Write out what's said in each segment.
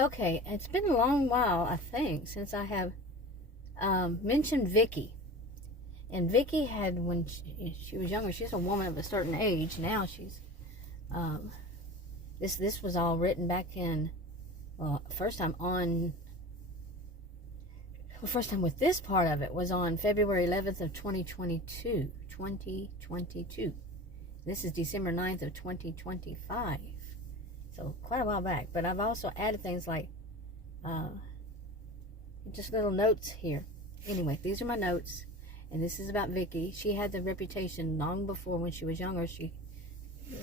Okay, it's been a long while, I think, since I have mentioned Vicky. And Vicky had, when she was younger, she's a woman of a certain age. Now she's, this was all written back in, well, first time with this part of it was on February 11th of 2022. 2022. This is December 9th of 2025. So quite a while back. But I've also added things like just little notes here. Anyway, these are my notes. And this is about Vicky. She had the reputation long before, when she was younger. She,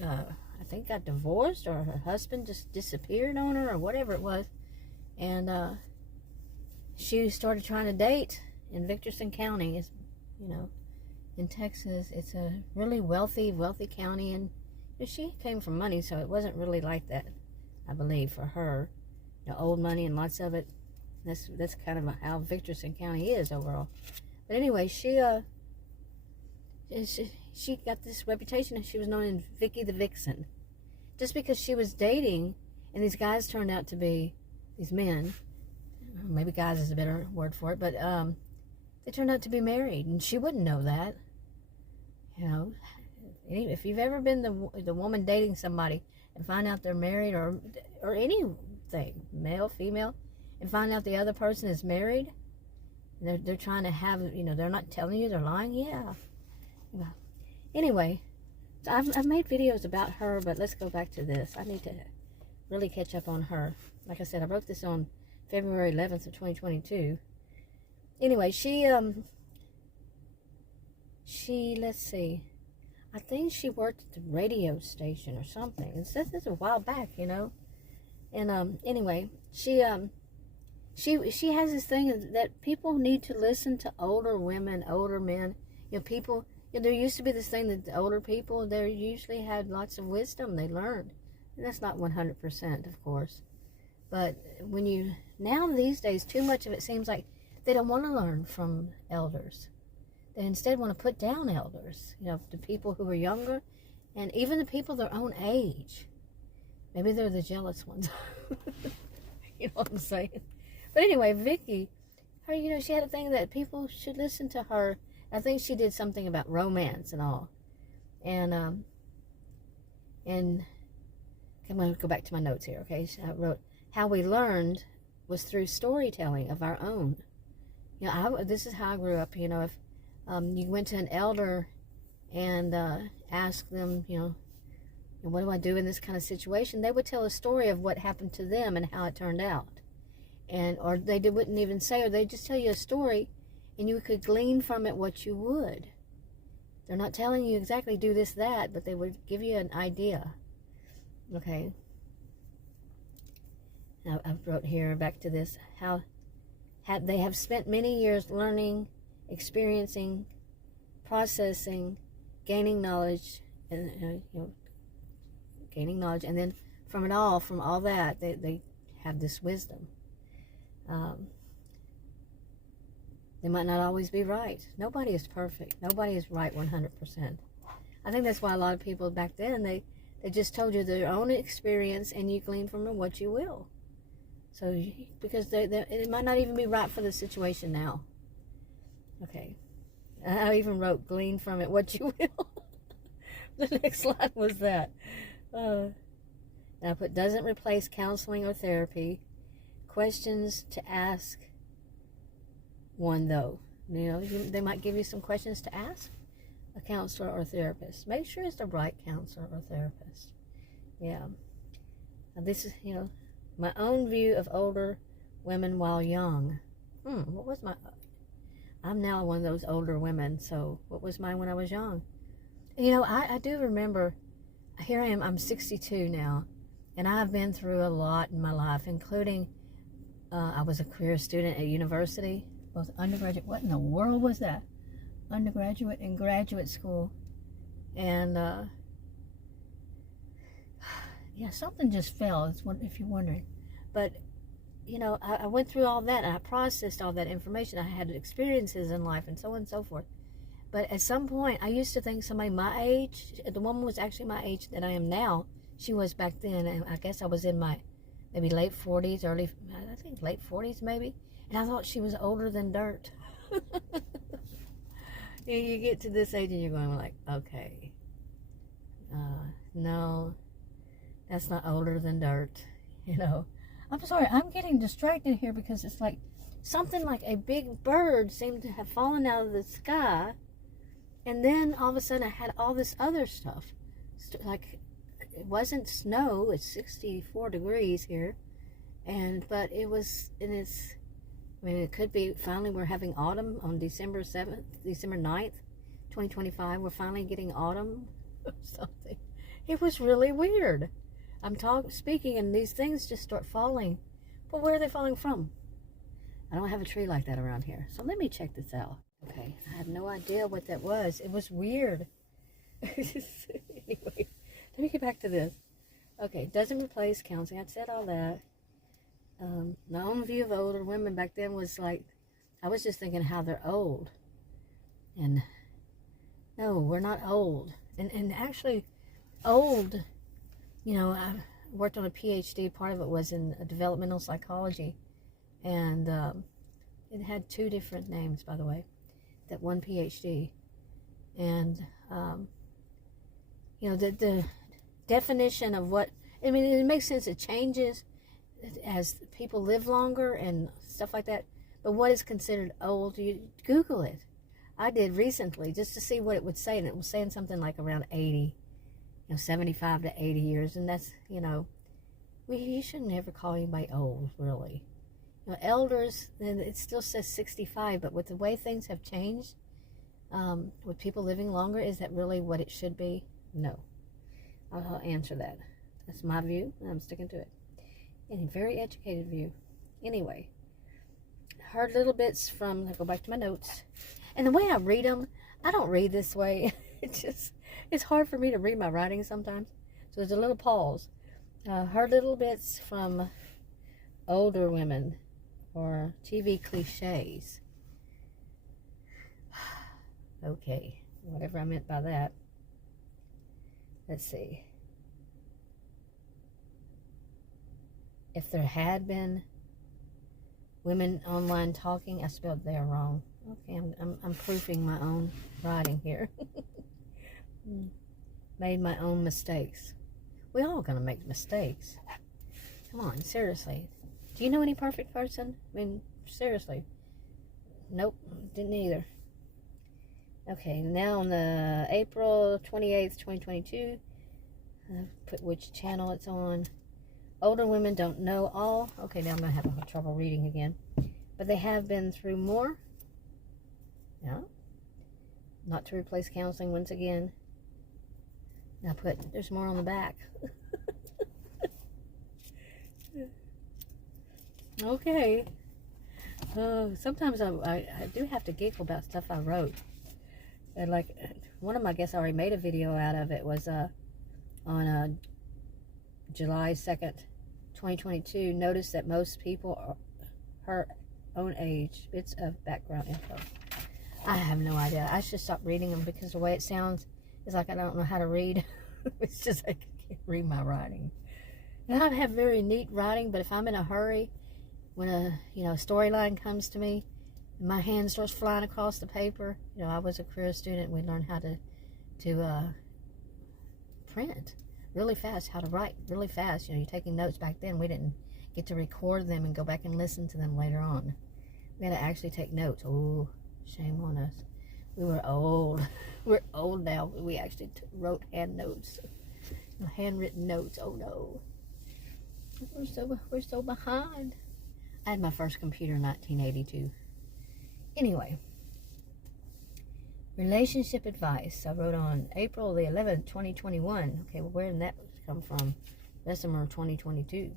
I think, got divorced, or her husband just disappeared on her, or whatever it was. And she started trying to date in Vixen County. It's, in Texas. It's a really wealthy county, and she came from money, so it wasn't really like that, I believe, for her. Old money and lots of it. That's kind of how Vixen County is overall. But anyway, she got this reputation, and she was known as Vicky the Vixen, just because she was dating, and these guys turned out to be, these men, maybe guys is a better word for it, but they turned out to be married, and she wouldn't know that. If you've ever been the woman dating somebody and find out they're married, or anything, male, female, and find out the other person is married, they're trying to have, they're not telling you, they're lying. Yeah. Anyway, so I've made videos about her, but let's go back to this. I need to really catch up on her. Like I said, I wrote this on February 11th of 2022. Anyway, she let's see, I think she worked at the radio station or something. This is a while back, And anyway, she has this thing that people need to listen to older women, older men. People. There used to be this thing that the older people, they usually had lots of wisdom they learned. And that's not 100%, of course. But now these days, too much of it seems like they don't want to learn from elders. They instead want to put down elders, the people who are younger, and even the people their own age. Maybe they're the jealous ones. You know what I'm saying? But anyway, Vicky, her, she had a thing that people should listen to her. I think she did something about romance and all. And I'm going to go back to my notes here, okay? So I wrote, how we learned was through storytelling of our own. This is how I grew up. If you went to an elder and asked them, what do I do in this kind of situation? They would tell a story of what happened to them and how it turned out. Or they wouldn't even say, or they'd just tell you a story, and you could glean from it what you would. They're not telling you exactly do this, that, but they would give you an idea. Okay. Now I wrote here, back to this, how they have spent many years learning, experiencing, processing, gaining knowledge, and gaining knowledge, and then from all that, they have this wisdom. They might not always be right. Nobody is perfect. Nobody is right 100%. I think that's why a lot of people back then, they just told you their own experience, and you glean from it what you will. So, because it might not even be right for the situation now. Okay. I even wrote, glean from it what you will. The next line was that. Now I put, doesn't replace counseling or therapy. Questions to ask one, though. They might give you some questions to ask a counselor or therapist. Make sure it's the right counselor or therapist. Yeah. Now this is, my own view of older women while young. What was I'm now one of those older women, so what was mine when I was young? I do remember, here I am, I'm 62 now, and I've been through a lot in my life, including, I was a career student at university, both undergraduate, what in the world was that? Undergraduate and graduate school, and, yeah, something just fell, if you're wondering, but, I went through all that, and I processed all that information. I had experiences in life, and so on and so forth. But at some point, I used to think somebody my age, the woman was actually my age that I am now. She was back then, and I guess I was in my maybe late 40s, I think late 40s maybe. And I thought she was older than dirt. You get to this age and you're going like, okay, no, that's not older than dirt, I'm sorry, I'm getting distracted here because it's like something like a big bird seemed to have fallen out of the sky, and then all of a sudden I had all this other stuff. Like, it wasn't snow, it's 64 degrees here, but it was, and it's, it could be finally we're having autumn on December 9th, 2025. We're finally getting autumn or something. It was really weird. I'm speaking and these things just start falling. But where are they falling from? I don't have a tree like that around here. So let me check this out. Okay, I have no idea what that was. It was weird. Anyway, let me get back to this. Okay, doesn't replace counseling. I said all that. My own view of older women back then was like, I was just thinking how they're old. And no, we're not old. And actually, old, I worked on a PhD. Part of it was in developmental psychology. And it had 2 different names, by the way, that one PhD. And, the definition of what, it makes sense. It changes as people live longer and stuff like that. But what is considered old? You Google it. I did recently just to see what it would say, and it was saying something like around 80, 75 to 80 years, and that's, you should never call anybody old, really. Elders, then it still says 65, but with the way things have changed, with people living longer, is that really what it should be? No. I'll answer that. That's my view, and I'm sticking to it. And a very educated view. Anyway, heard little bits from, I'll go back to my notes. And the way I read them, I don't read this way. It's hard for me to read my writing sometimes. So there's a little pause. Heard little bits from older women or TV cliches. Okay, whatever I meant by that. Let's see. If there had been women online talking, I spelled there wrong. Okay, I'm proofing my own writing here. Made my own mistakes. We all gonna make mistakes. Come on, seriously. Do you know any perfect person? Seriously. Nope, didn't either. Okay, now on the April 28th, 2022, put which channel it's on. Older women don't know all. Okay, now I'm going to have trouble reading again. But they have been through more. Yeah. Not to replace counseling once again. Now there's more on the back. Okay. Sometimes I do have to giggle about stuff I wrote. And like, one of my guests already made a video out of it, was on July 2nd, 2022, notice that most people are her own age. Bits of background info. I have no idea. I should stop reading them because the way it sounds is like I don't know how to read. It's just like I can't read my writing. And I have very neat writing, but if I'm in a hurry, when a storyline comes to me, my hand starts flying across the paper. I was a career student. We learned how to print really fast, how to write really fast. You're taking notes. Back then we didn't get to record them and go back and listen to them later on. We had to actually take notes. Oh, shame on us. We were old. We're old now. We actually wrote hand notes, handwritten notes. Oh no, we're so behind. I had my first computer in 1982. Anyway, relationship advice. I wrote on April the 11th, 2021. Okay, well, where did that come from? December 2022.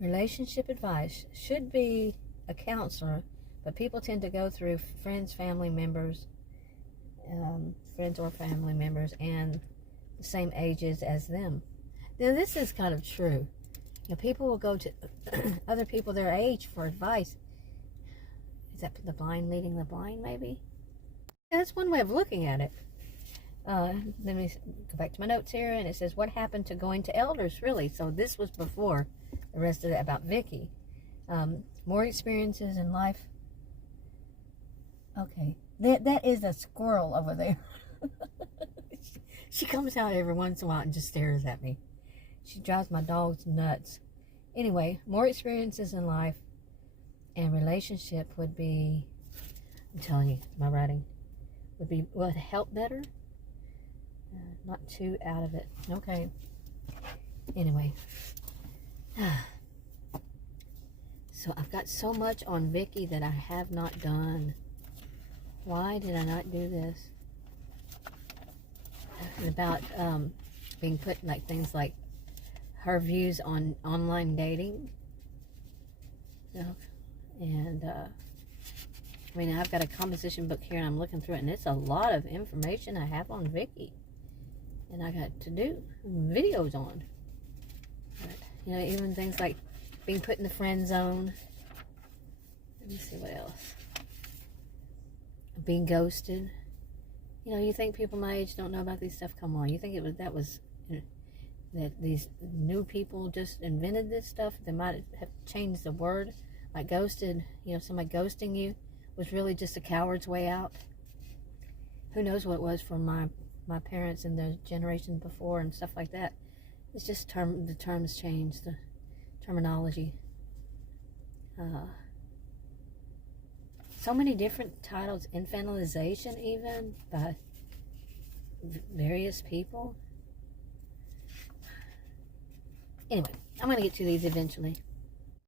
Relationship advice should be a counselor, but people tend to go through friends, family members, friends or family members, and the same ages as them. Now, this is kind of true. People will go to other people their age for advice. Is that the blind leading the blind, maybe? Yeah, that's one way of looking at it. Let me go back to my notes here, and it says, what happened to going to elders, really? So this was before the rest of that about Vicky. More experiences in life. Okay, that is a squirrel over there. She comes out every once in a while and just stares at me. She drives my dogs nuts. Anyway, more experiences in life and relationship would be, I'm telling you, my writing would help better. Not too out of it. Okay. Anyway. So I've got so much on Vicky that I have not done. Why did I not do this? About being put like things like her views on online dating. And I mean, I've got a composition book here and I'm looking through it, and it's a lot of information I have on Vicky. And I got to do videos on. But, you know, even things like being put in the friend zone. Let me see what else. Being ghosted. You know, you think people my age don't know about these stuff? Come on. You think that these new people just invented this stuff? They might have changed the word. Like ghosted, you know, somebody ghosting you was really just a coward's way out. Who knows what it was for my parents and the generations before and stuff like that. It's just the terms change, the terminology. So many different titles, infantilization even, by various people. Anyway, I'm going to get to these eventually.